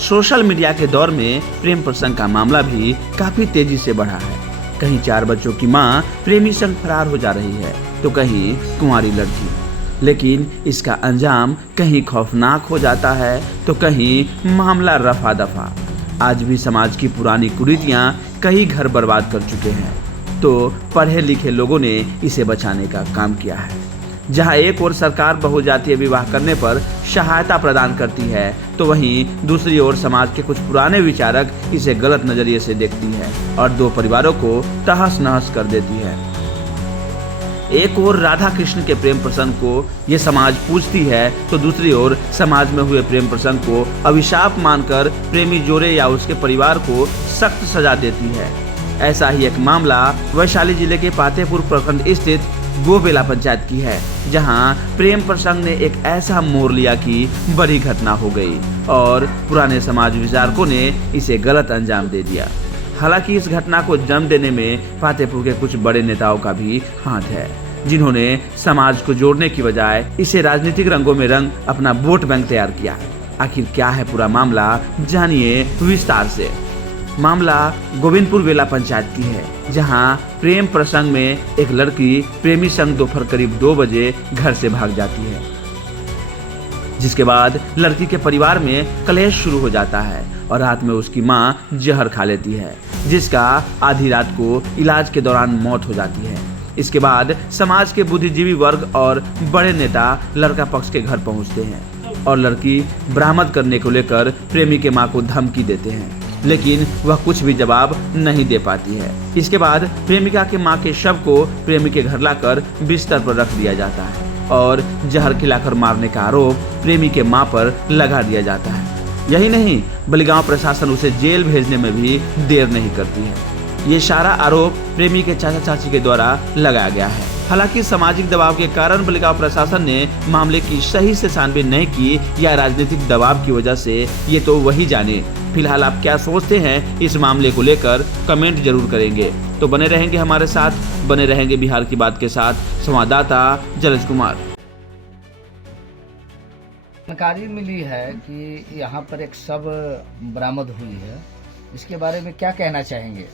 Social media के दौर में प्रेम प्रसंग का मामला भी काफी तेजी से बढ़ा है। कहीं 4 बच्चों की मां प्रेमी संग फरार हो जा रही है तो कहीं कुंवारी लड़की। लेकिन इसका अंजाम कहीं खौफनाक हो जाता है तो कहीं मामला रफा दफा। आज भी समाज की पुरानी कुरीतियां कई घर बर्बाद कर चुके हैं, तो पढ़े लिखे लोगों ने इसे बचाने का काम किया है। जहां एक ओर सरकार बहुजातीय विवाह करने पर सहायता प्रदान करती है तो वहीं दूसरी ओर समाज के कुछ पुराने विचारक इसे गलत नजरिए से देखती है और 2 परिवारों को तहस नहस कर देती है। एक ओर राधा कृष्ण के प्रेम प्रसंग को ये समाज पूजती है तो दूसरी ओर समाज में हुए प्रेम प्रसंग को अभिशाप मानकर प्रेमी जोड़े या उसके परिवार को सख्त सजा देती है। ऐसा ही एक मामला वैशाली जिले के पातेपुर प्रखंड स्थित गोबेला पंचायत की है, जहां प्रेम प्रसंग ने एक ऐसा मोड़ लिया कि बड़ी घटना हो गई और पुराने समाज विचारकों ने इसे गलत अंजाम दे दिया। हालांकि इस घटना को जन्म देने में पातेपुर के कुछ बड़े नेताओं का भी हाथ है, जिन्होंने समाज को जोड़ने की बजाय इसे राजनीतिक रंगों में रंग अपना वोट बैंक तैयार किया। आखिर क्या है पूरा मामला, जानिए विस्तार से। मामला गोविंदपुर बेला पंचायत की है, जहां प्रेम प्रसंग में एक लड़की प्रेमी संग दोपहर करीब 2 बजे घर से भाग जाती है, जिसके बाद लड़की के परिवार में कलेश शुरू हो जाता है और रात में उसकी मां जहर खा लेती है, जिसका आधी रात को इलाज के दौरान मौत हो जाती है। इसके बाद समाज के बुद्धिजीवी वर्ग और बड़े नेता लड़का पक्ष के घर पहुंचते हैं और लड़की बरामद करने को लेकर प्रेमी के मां को धमकी देते हैं, लेकिन वह कुछ भी जवाब नहीं दे पाती है। इसके बाद प्रेमिका के मां के शव को प्रेमी के घर लाकर बिस्तर पर रख दिया जाता है और जहर खिलाकर मारने का आरोप प्रेमी के मां पर लगा दिया जाता है। यही नहीं, बल्कि गांव प्रशासन उसे जेल भेजने में भी देर नहीं करती है। ये सारा आरोप प्रेमी के चाचा चाची के द्वारा लगाया गया है। हालांकि सामाजिक दबाव के कारण बलिगांव प्रशासन ने मामले की सही से छानबीन नहीं की या राजनीतिक दबाव की वजह से, ये तो वही जाने। फिलहाल आप क्या सोचते हैं इस मामले को लेकर, कमेंट जरूर करेंगे। तो बने रहेंगे हमारे साथ, बने रहेंगे बिहार की बात के साथ। संवाददाता जलज कुमार। जानकारी मिली है कि यहाँ पर एक शव बरामद हुई है, इसके बारे में क्या कहना चाहेंगे?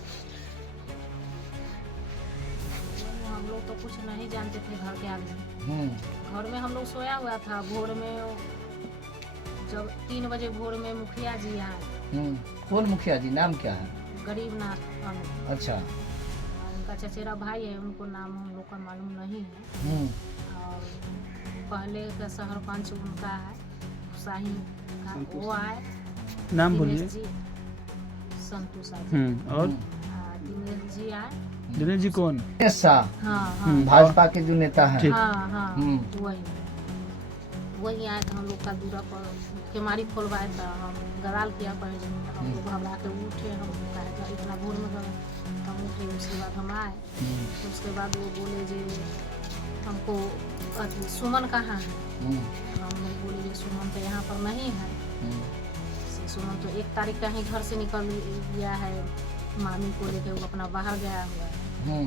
हम लोग तो कुछ नहीं जानते थे घर के आदमी। घर में हम लोग सोया हुआ था। भोर में जब 3 बजे भोर में मुखिया जी आए। कौन मुखिया जी, नाम क्या है? गरीबनाथ। अच्छा। उनका चचेरा भाई है, उनको नाम हम लोग का मालूम नहीं है। और पहले का शहर पंच उनका है शाही का, वो आए। नाम बोलिए। संतोष और दिनेश जी आए। दिनेश जी कौन? दिनेश शाह। हाँ, भाजपा के जो नेता हैं। हाँ, वही आए तो हम लोग का दूरा पर केमारी खोलवाए था। हम गराल किया पहले, हम लोग घबरा के उठे। हम कहा इतना भोर में गए, हम उठे। उसके बाद हम आए, उसके बाद वो बोले जे हमको सुमन कहाँ है? हम लोग बोले जे सुमन तो यहाँ पर नहीं है। सुमन तो 1 तारीख का ही घर से निकल गया है, मामी को लेकर वो अपना बाहर गया हुआ है।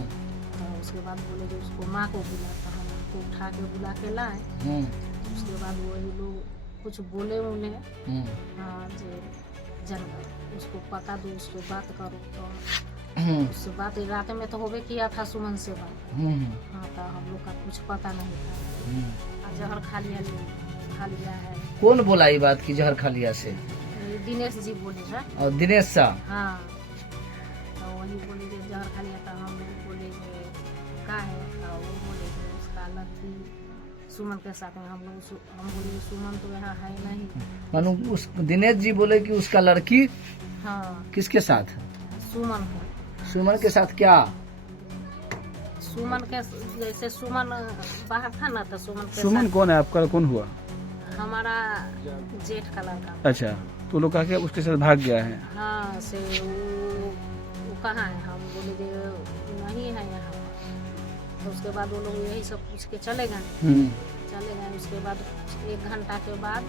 तो उसके बाद बोले जो उसको माँ को बुला, तो हम उसको उठा के बुला के लाए। उसके बाद वही लोग कुछ बोले उन्हें, हाँ जन उसको पता दो, उसको बात करो। तो उससे बात रात में तो होबे किया था सुमन से बात। हाँ, तो हम लोग का कुछ पता नहीं था। जहर खा लिया है। कौन बोला ये बात की जहर खा लिया से? दिनेश जी बोले है। और दिनेश शाह? हाँ, तो वही बोले जे जहर खा लिया था। हम लोग बोले जे का है, तो वो बोले जे उसका लड़की सुमन के साथ में। हम बोले सुमन तो यहाँ है नहीं। मानो उस दिनेश जी बोले कि उसका लड़की हाँ, किसके साथ? सुमन को। सुमन के साथ क्या? सुमन के जैसे सुमन बाहर था ना, तो सुमन के सुमन साथ कौन है आपका? कौन हुआ? हमारा जेठ का लड़का। अच्छा, तो लोग कहा कि उसके साथ भाग गया है। हाँ, से वो कहाँ है? हम बोले जे नहीं है यहाँ। तो उसके बाद वो लोग यही सब पूछ के चले गए। उसके बाद 1 घंटा के बाद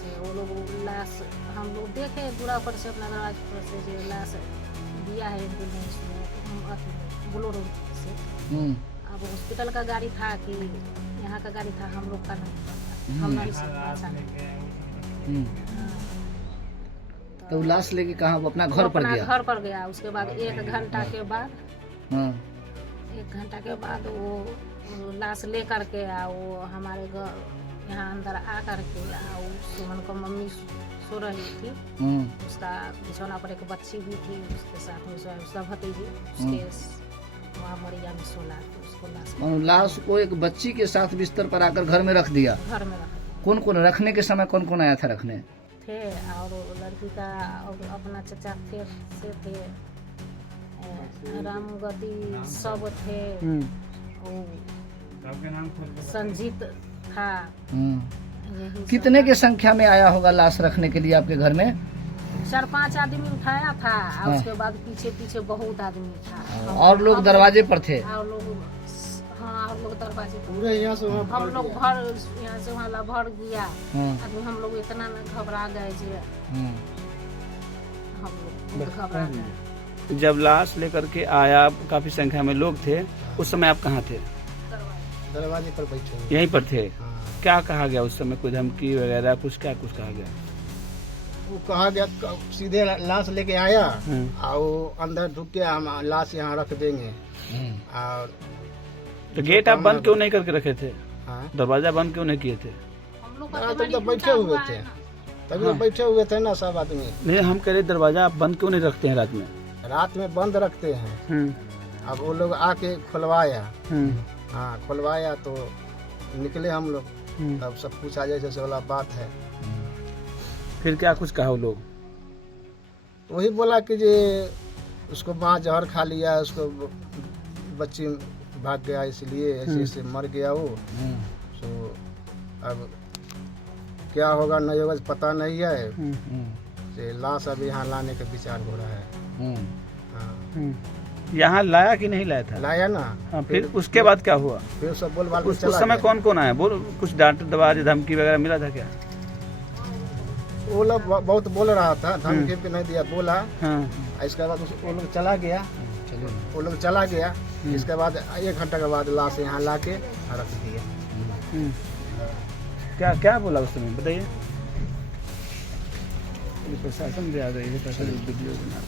से वो लोग लाश हम लोग देखे दूरा पर से, अपना दरवाजे पर से जो लाश दिया है एम्बुलेंस में, बोलेरो से। अब हॉस्पिटल का गाड़ी था कि यहाँ का गाड़ी था, हम लोग का नहीं पता। हम नहीं सब तो लाश लेके कहाँ वो अपना घर पर अपना गया? घर पर गया। उसके बाद 1 घंटा के बाद हाँ 1 घंटा के बाद वो लाश ले करके वो हमारे घर यहाँ अंदर आ करके सुमन को मम्मी सो रही थी, उसका बिछौना पर एक बच्ची भी थी, उसके साथ में उसका भतीजी उसके वहाँ मरिया में सोला, तो उसको लाश को एक बच्ची के साथ बिस्तर पर आकर घर में रख दिया। घर में रखा कौन कौन रखने के समय कौन कौन आया था रखने? थे और लड़की का और अपना चचा थे रामगति सब थे, संजीत था। यही कितने सब के संख्या में आया होगा लाश रखने के लिए आपके घर में? 4-5 आदमी उठाया था और उसके बाद पीछे पीछे बहुत आदमी था और लोग दरवाजे पर थे? और लोग, हाँ और लोग दरवाजे पर पूरे यहाँ से हम लोग यहाँ से वहाँ भर गया आदमी। हम लोग इतना न घबरा गए जे हम लोग घबरा गए। जब लाश लेकर के आया, काफी संख्या में लोग थे, उस समय आप कहाँ थे? दरवाजे पर बैठे यहीं पर थे। क्या कहा गया उस समय? कोई धमकी वगैरह कुछ कुछ कहा गया? वो कहा गया सीधे लाश लेके आया और वो अंदर ढुक के हम लाश यहाँ रख देंगे। और तो गेट आप बंद क्यों नहीं करके रखे थे? हाँ दरवाजा बंद क्यों नहीं किए थे? हम लोग तब तो बैठे हुए थे, तभी तो बैठे हुए थे ना सब आदमी। नहीं, हम कह रहे दरवाजा आप बंद क्यों नहीं रखते हैं रात में? रात में बंद रखते हैं। अब वो लोग आके खुलवाया, हाँ खुलवाया तो निकले हम लोग, तब सब कुछ आ जैसे वाला बात है। फिर क्या कुछ कहा वो लोग? वही बोला कि जे उसको माँ जहर खा लिया, उसको बच्ची भाग गया इसलिए ऐसे ऐसे मर गया वो। तो अब क्या होगा नहीं होगा पता नहीं है। से लाश अभी यहाँ लाने का विचार हो रहा है। हाँ यहाँ लाया कि नहीं लाया था? लाया ना। हाँ, फिर उसके बाद क्या हुआ? फिर सब बोल बाल उस समय कौन कौन आया? बोल, कुछ डांट दबा धमकी वगैरह मिला था क्या? वो लोग बहुत बोल रहा था, धमकी भी नहीं दिया, बोला। हाँ। इसके बाद वो लोग चला गया, वो लोग चला गया। इसके बाद 1 घंटा के बाद लाश यहाँ ला के रख दिया। क्या क्या बोला उस समय बताइए? प्रशासन भी आ गई है, वीडियो बना